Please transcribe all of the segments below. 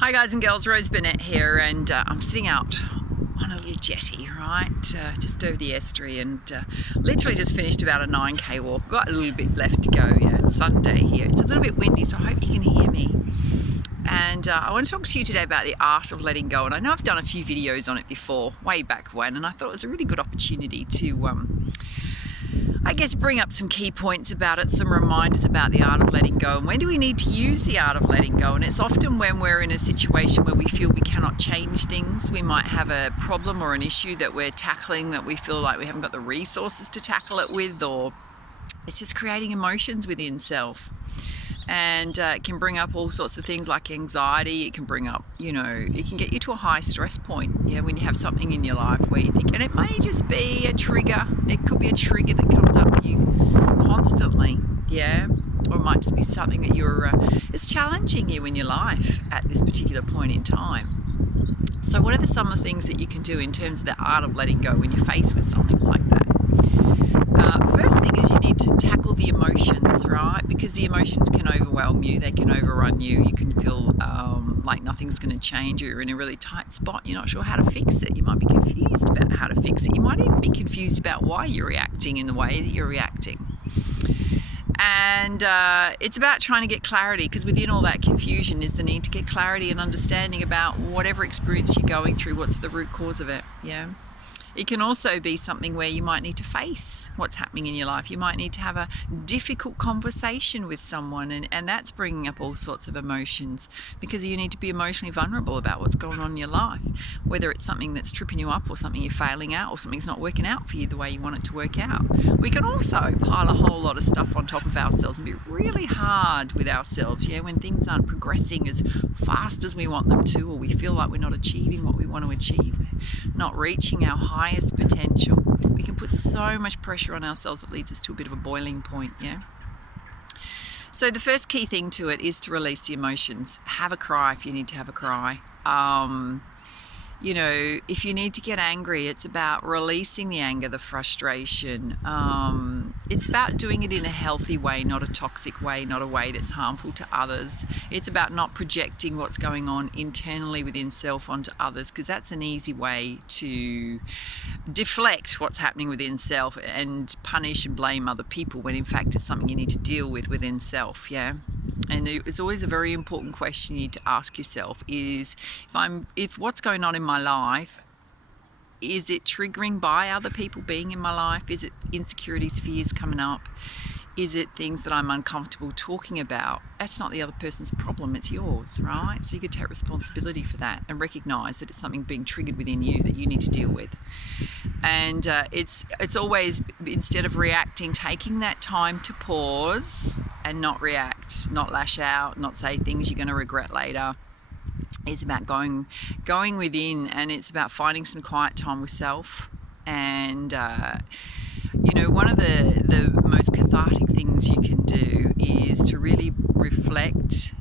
Hi guys and girls, Rose Burnett here, and I'm sitting out on a little jetty, right, just over the estuary, and literally just finished about a 9k walk. Got a little bit left to go. Yeah, it's Sunday here. It's a little bit windy, so I hope you can hear me. And I want to talk to you today about the art of letting go. And I know I've done a few videos on it before, way back when, and I thought it was a really good opportunity to I guess bring up some key points about it, some reminders about the art of letting go, and when do we need to use the art of letting go. And it's often when we're in a situation where we feel we cannot change things. We might have a problem or an issue that we're tackling that we feel like we haven't got the resources to tackle it with, or it's just creating emotions within self. And it can bring up all sorts of things like anxiety. It can bring up, it can get you to a high stress point, when you have something in your life where you think, and it may just be a trigger. It could be a trigger that comes up for you constantly, or it might just be something that it's challenging you in your life at this particular point in time. So what are some of the things that you can do in terms of the art of letting go when you're faced with something like that? First thing is you need to tackle the emotions, right? Because the emotions can overwhelm you, they can overrun you. You can feel like nothing's going to change, or you're in a really tight spot. You're not sure how to fix it. You might be confused about how to fix it. You might even be confused about why you're reacting in the way that you're reacting. And it's about trying to get clarity, because within all that confusion is the need to get clarity and understanding about whatever experience you're going through, what's the root cause of it, It can also be something where you might need to face what's happening in your life. You might need to have a difficult conversation with someone, and that's bringing up all sorts of emotions, because you need to be emotionally vulnerable about what's going on in your life, whether it's something that's tripping you up, or something you're failing at, or something's not working out for you the way you want it to work out. We can also pile a whole lot of stuff on top of ourselves and be really hard with ourselves, when things aren't progressing as fast as we want them to, or we feel like we're not achieving what we want to achieve, not reaching our highest potential. We can put so much pressure on ourselves that leads us to a bit of a boiling point, So the first key thing to it is to release the emotions. Have a cry if you need to have a cry. If you need to get angry, it's about releasing the anger, the frustration. It's about doing it in a healthy way, not a toxic way, not a way that's harmful to others. It's about not projecting what's going on internally within self onto others, because that's an easy way to deflect what's happening within self and punish and blame other people, when in fact it's something you need to deal with within self, And it's always a very important question you need to ask yourself is, if what's going on in my life, is it triggering by other people being in my life? Is it insecurities, fears coming up? Is it things that I'm uncomfortable talking about? That's not the other person's problem, it's yours, right? So you could take responsibility for that and recognize that it's something being triggered within you that you need to deal with. And it's always, instead of reacting, taking that time to pause and not react, not lash out, not say things you're going to regret later. It's about going within, and it's about finding some quiet time with self. And one of the most cathartic things you can do is to really reflect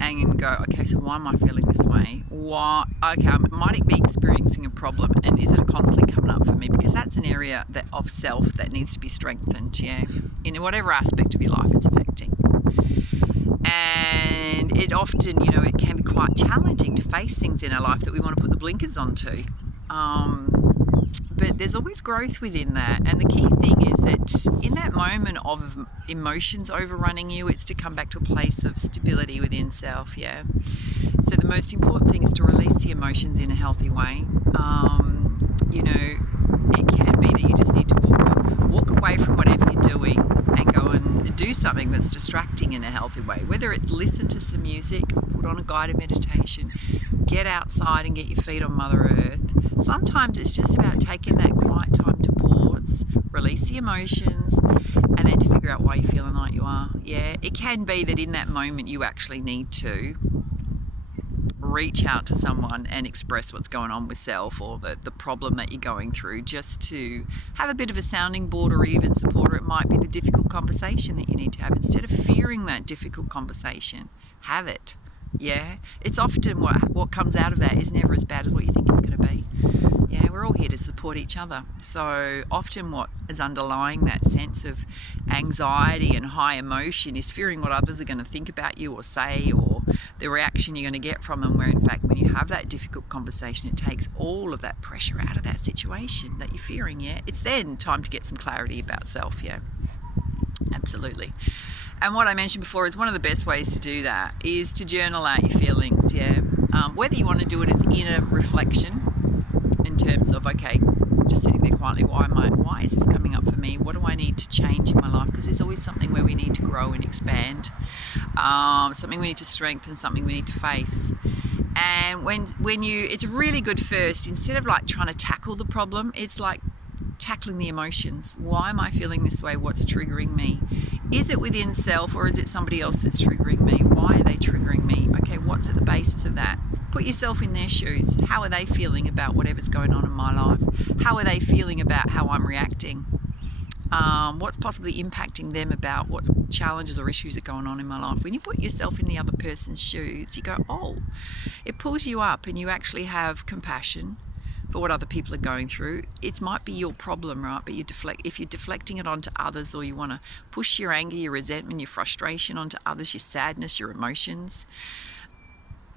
and go, okay, so why am I feeling this way? I might be experiencing a problem, and is it constantly coming up for me? Because that's an area of self that needs to be strengthened, in whatever aspect of your life it's affecting. And it often, it can be quite challenging to face things in our life that we want to put the blinkers onto. But there's always growth within that. And the key thing is that in that moment of emotions overrunning you, it's to come back to a place of stability within self, So the most important thing is to release the emotions in a healthy way. It can be that you just need to walk away from whatever you're doing and go and do something that's distracting in a healthy way, whether it's listen to some music, put on a guided meditation, get outside and get your feet on Mother Earth. Sometimes it's just about taking that quiet time to pause, release the emotions, and then to figure out why you're feeling like you are. It can be that in that moment you actually need to reach out to someone and express what's going on with self, or the problem that you're going through, just to have a bit of a sounding board, or even support. Or it might be the difficult conversation that you need to have. Instead of fearing that difficult conversation, have it. It's often what comes out of that is never as bad as what you think it's going to be. Yeah, we're all here to support each other. So often what is underlying that sense of anxiety and high emotion is fearing what others are going to think about you or say, or the reaction you're going to get from them, where in fact when you have that difficult conversation, it takes all of that pressure out of that situation that you're fearing. Yeah, it's then time to get some clarity about self. Yeah, absolutely. And what I mentioned before is one of the best ways to do that is to journal out your feelings. Yeah, whether you want to do it as inner reflection in terms of, okay, just sitting there quietly, why is this coming up for me? What do I need to change in my life? Because there's always something where we need to grow and expand, something we need to strengthen, something we need to face. And it's really good first, instead of like trying to tackle the problem, it's like tackling the emotions. Why am I feeling this way? What's triggering me? Is it within self, or is it somebody else that's triggering me? Why are they triggering me? Okay, what's at the basis of that? Put yourself in their shoes. How are they feeling about whatever's going on in my life? How are they feeling about how I'm reacting? What's possibly impacting them about what challenges or issues are going on in my life? When you put yourself in the other person's shoes, you go, oh, it pulls you up, and you actually have compassion for what other people are going through. It might be your problem, right? But if you're deflecting it onto others, or you want to push your anger, your resentment, your frustration onto others, your sadness, your emotions,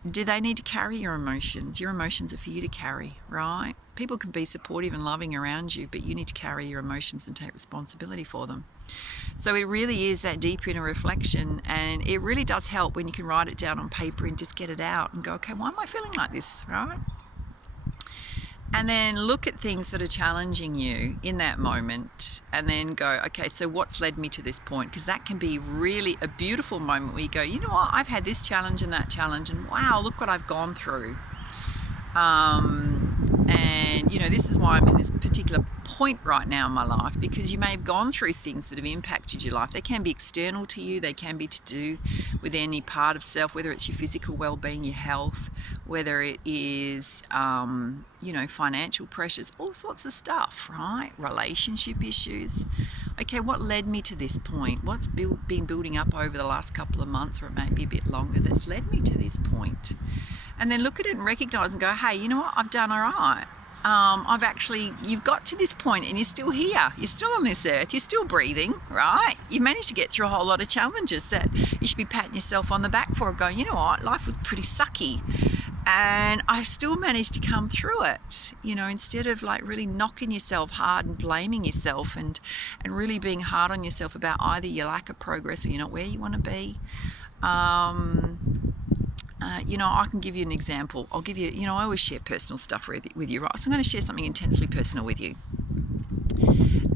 do they need to carry your emotions? Your emotions are for you to carry, right? People can be supportive and loving around you, but you need to carry your emotions and take responsibility for them. So it really is that deep inner reflection, and it really does help when you can write it down on paper and just get it out and go, okay, why am I feeling like this, right? And then look at things that are challenging you in that moment, and then go, okay, so what's led me to this point? Because that can be really a beautiful moment where you go, you know what, I've had this challenge and that challenge, and wow, look what I've gone through. And you know, this is why I'm in this particular point right now in my life, because you may have gone through things that have impacted your life. They can be external to you, they can be to do with any part of self, whether it's your physical well-being, your health, whether it is you know, financial pressures, all sorts of stuff, right? Relationship issues. Okay, what led me to this point? What's been building up over the last couple of months, or it may be a bit longer, that's led me to this point? And then look at it and recognize and go, hey, you know what, I've done all right. You've got to this point and you're still here. You're still on this earth. You're still breathing, right? You've managed to get through a whole lot of challenges that you should be patting yourself on the back for, going, you know what, life was pretty sucky. And I've still managed to come through it, you know, instead of like really knocking yourself hard and blaming yourself and really being hard on yourself about either your lack of progress or you're not where you want to be. You know, I can give you an example. I'll give you, you know, I always share personal stuff with you, right? So I'm going to share something intensely personal with you.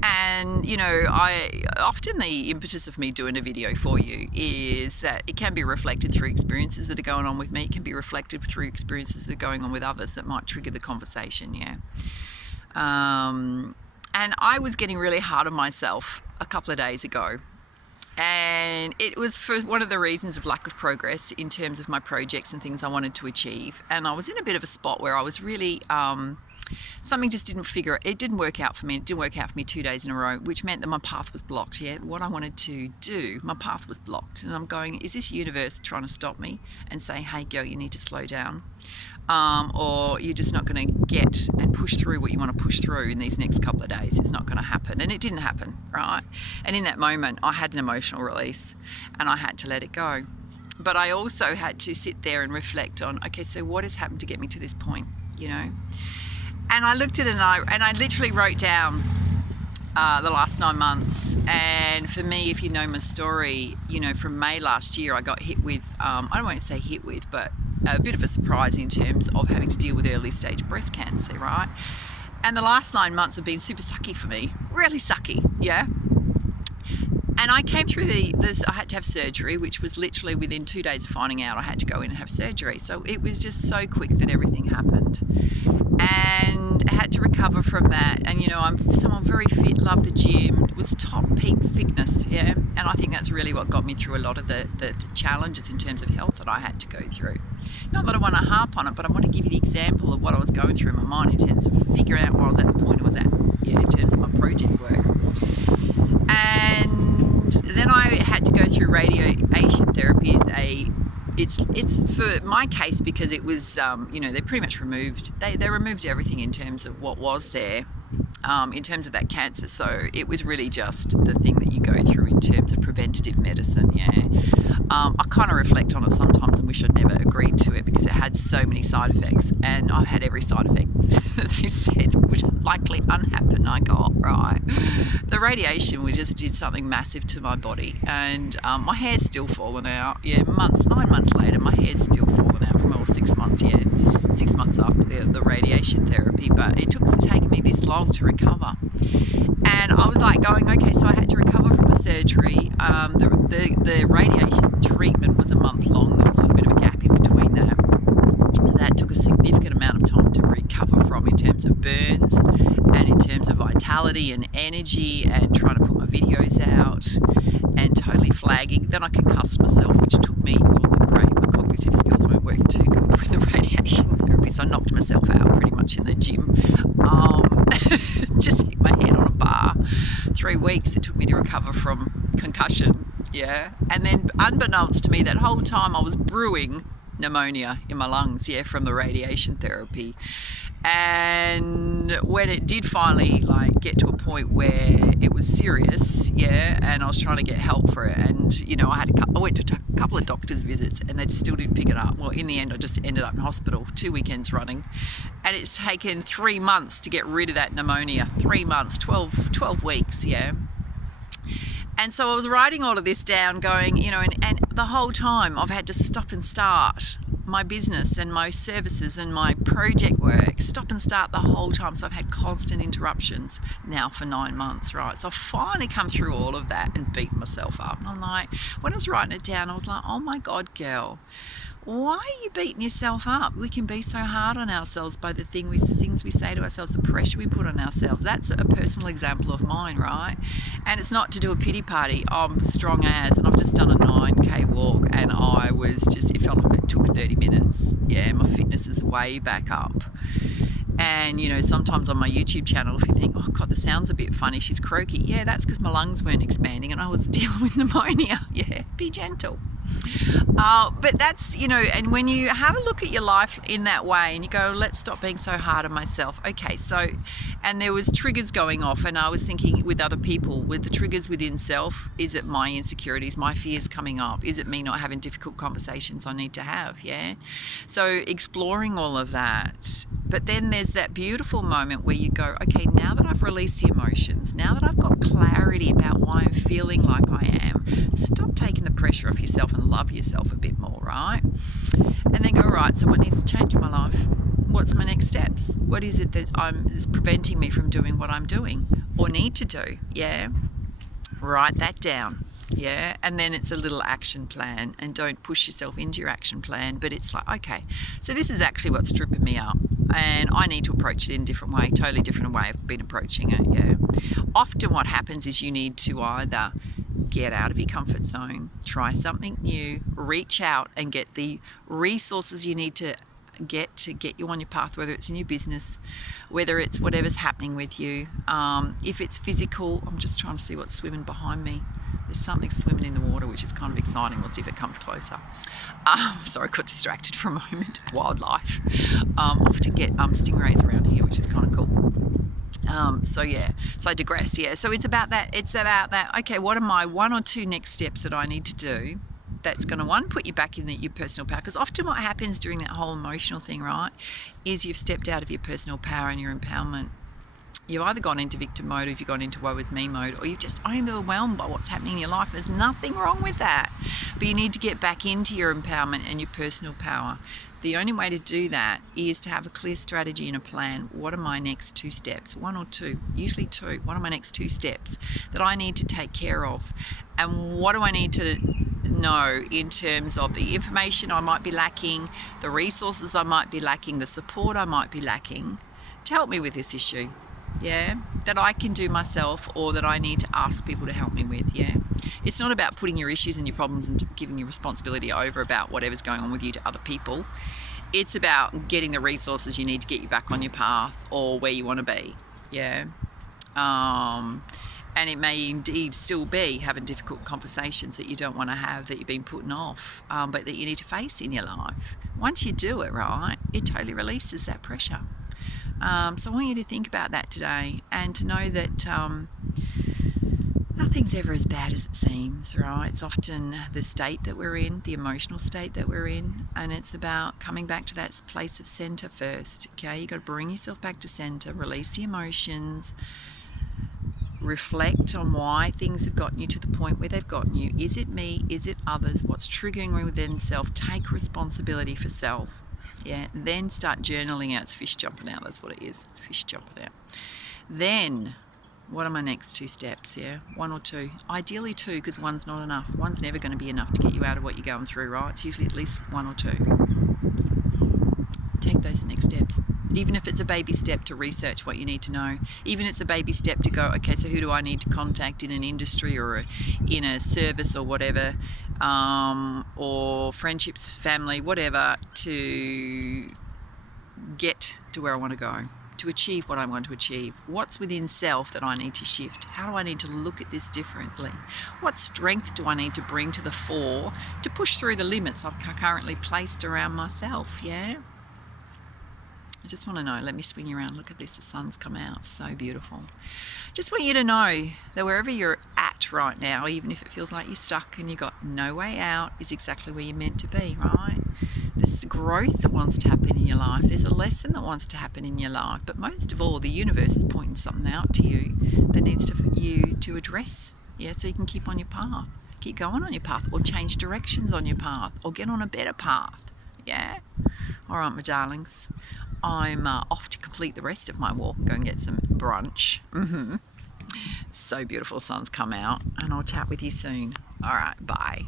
And, you know, often the impetus of me doing a video for you is that it can be reflected through experiences that are going on with me. It can be reflected through experiences that are going on with others that might trigger the conversation, yeah. And I was getting really hard on myself a couple of days ago. And it was for one of the reasons of lack of progress in terms of my projects and things I wanted to achieve. And I was in a bit of a spot where I was really, something just didn't work out for me. It didn't work out for me 2 days in a row, which meant that my path was blocked. Yeah, what I wanted to do, my path was blocked. And I'm going, is this universe trying to stop me and say, hey girl, you need to slow down? Or you're just not going to get and push through what you want to push through in these next couple of days. It's not going to happen. And it didn't happen, right? And in that moment, I had an emotional release and I had to let it go. But I also had to sit there and reflect on, okay, so what has happened to get me to this point, you know? And I looked at it and I literally wrote down the last 9 months. And for me, if you know my story, you know, from May last year, I got hit with, I don't want to say hit with, but a bit of a surprise in terms of having to deal with early stage breast cancer, right? And the last 9 months have been super sucky for me, really sucky, yeah? And I came through I had to have surgery, which was literally within 2 days of finding out I had to go in and have surgery. So it was just so quick that everything happened. And I had to recover from that. And, you know, I'm someone very fit, love the gym, was top peak fitness, yeah? And I think that's really what got me through a lot of the challenges in terms of health that I had to go through. Not that I want to harp on it, but I want to give you the example of what I was going through in my mind in terms of figuring out where I was at the point I was at, yeah, in terms of my project work. And then I had to go through radiation therapy. it's for my case because it was, they pretty much removed, they removed everything in terms of what was there. In terms of that cancer, so it was really just the thing that you go through in terms of preventative medicine. I kind of reflect on it sometimes and wish I'd never agreed to it because it had so many side effects, and I've had every side effect they said would likely unhappen I got. Right, the radiation just did something massive to my body, and my hair's still falling out. 9 months later, my hair's still falling out from all 6 months. 6 months after the radiation therapy, but it took taking me this long to recover. And I was like going, okay, so I had to recover from the surgery. The radiation treatment was a month long. There was a little bit of a gap in between that. And that took a significant amount of time to recover from in terms of burns and in terms of vitality and energy and trying to put my videos out and totally flagging. Then I concussed myself, which took me, great, my cognitive skills weren't working too good with the radiation therapy, so I knocked myself out pretty much in the gym. Just hit my head on a bar. 3 weeks it took me to recover from concussion, and then unbeknownst to me, that whole time I was brewing pneumonia in my lungs, from the radiation therapy. And when it did finally get to a point where it was serious, and I was trying to get help for it, and I went to a couple of doctor's visits and they still didn't pick it up. Well, in the end I just ended up in hospital 2 weekends running, and it's taken 3 months to get rid of that pneumonia. 3 months, 12 weeks. And so I was writing all of this down going, and the whole time I've had to stop and start my business and my services and my project work, stop and start the whole time. So I've had constant interruptions now for 9 months, right? So I've finally come through all of that and beat myself up. And I'm like, when I was writing it down, I was like, oh my God, girl, why are you beating yourself up? We can be so hard on ourselves by the things we say to ourselves, the pressure we put on ourselves. That's a personal example of mine, right? And it's not to do a pity party. I'm strong as, and I've just done a 9K walk, and it felt like it took 30 minutes. My fitness is way back up. And sometimes on my YouTube channel, if you think, oh God, the sound's a bit funny, she's croaky, that's because my lungs weren't expanding and I was dealing with pneumonia. Be gentle. But that's, and when you have a look at your life in that way and you go, let's stop being so hard on myself. Okay, so, and there was triggers going off, and I was thinking with other people, with the triggers within self, is it my insecurities, my fears coming up? Is it me not having difficult conversations I need to have? So exploring all of that. But then there's that beautiful moment where you go, okay, now that I've released the emotions, now that I've got clarity about why I'm feeling like I am, stop taking the pressure off yourself and love yourself a bit more, right? And then go, right, so what needs to change in my life? What's my next steps? What is it that is preventing me from doing what I'm doing or need to do? Write that down. And then it's a little action plan, and don't push yourself into your action plan, but it's like, okay, so this is actually what's tripping me up, and I need to approach it in a different way, totally different way I've been approaching it. Often what happens is you need to either get out of your comfort zone, try something new, reach out and get the resources you need to get you on your path, whether it's in your business, whether it's whatever's happening with you. If it's physical, I'm just trying to see what's swimming behind me. There's something swimming in the water, which is kind of exciting. We'll see if it comes closer. Sorry, I got distracted for a moment. Wildlife. Often get stingrays around here, which is kind of cool. So I digress. So it's about that. Okay, what are my 1 or 2 next steps that I need to do that's going to, put you back in your personal power? Because often what happens during that whole emotional thing, right, is you've stepped out of your personal power and your empowerment. You've either gone into victim mode, or you've gone into woe is me mode, or you're just overwhelmed by what's happening in your life. There's nothing wrong with that. But you need to get back into your empowerment and your personal power. The only way to do that is to have a clear strategy and a plan. What are my next 2 steps? 1 or 2, usually 2. What are my next 2 steps that I need to take care of? And what do I need to know in terms of the information I might be lacking, the resources I might be lacking, the support I might be lacking to help me with this issue? That I can do myself, or that I need to ask people to help me with. It's not about putting your issues and your problems and giving your responsibility over about whatever's going on with you to other people. It's about getting the resources you need to get you back on your path or where you want to be. And it may indeed still be having difficult conversations that you don't want to have, that you've been putting off, but that you need to face in your life. Once you do it right, it totally releases that pressure. So I want you to think about that today, and to know that nothing's ever as bad as it seems, right? It's often the state that we're in, the emotional state that we're in, and it's about coming back to that place of center first, okay? You've got to bring yourself back to center, release the emotions, reflect on why things have gotten you to the point where they've gotten you. Is it me? Is it others? What's triggering me within self? Take responsibility for self. Yeah, then start journaling out. It's fish jumping out, that's what it is. Fish jumping out. Then, what are my next 2 steps? Yeah, 1 or 2. Ideally 2, because 1's not enough. 1's never going to be enough to get you out of what you're going through, right? It's usually at least 1 or 2. Take those next steps. Even if it's a baby step to research what you need to know. Even if it's a baby step to go, okay, so who do I need to contact in an industry or in a service or whatever, or friendships, family, whatever, to get to where I want to go, to achieve what I want to achieve. What's within self that I need to shift? How do I need to look at this differently? What strength do I need to bring to the fore to push through the limits I've currently placed around myself, yeah? I just want to know. Let me swing you around. Look at this. The sun's come out. So beautiful. Just want you to know that wherever you're at right now, even if it feels like you're stuck and you've got no way out, is exactly where you're meant to be, right? There's growth that wants to happen in your life. There's a lesson that wants to happen in your life. But most of all, the universe is pointing something out to you that needs you to address, yeah, so you can keep on your path. Keep going on your path, or change directions on your path, or get on a better path, yeah? All right, my darlings. I'm off to complete the rest of my walk and go and get some brunch. So beautiful, sun's come out, and I'll chat with you soon. All right, bye.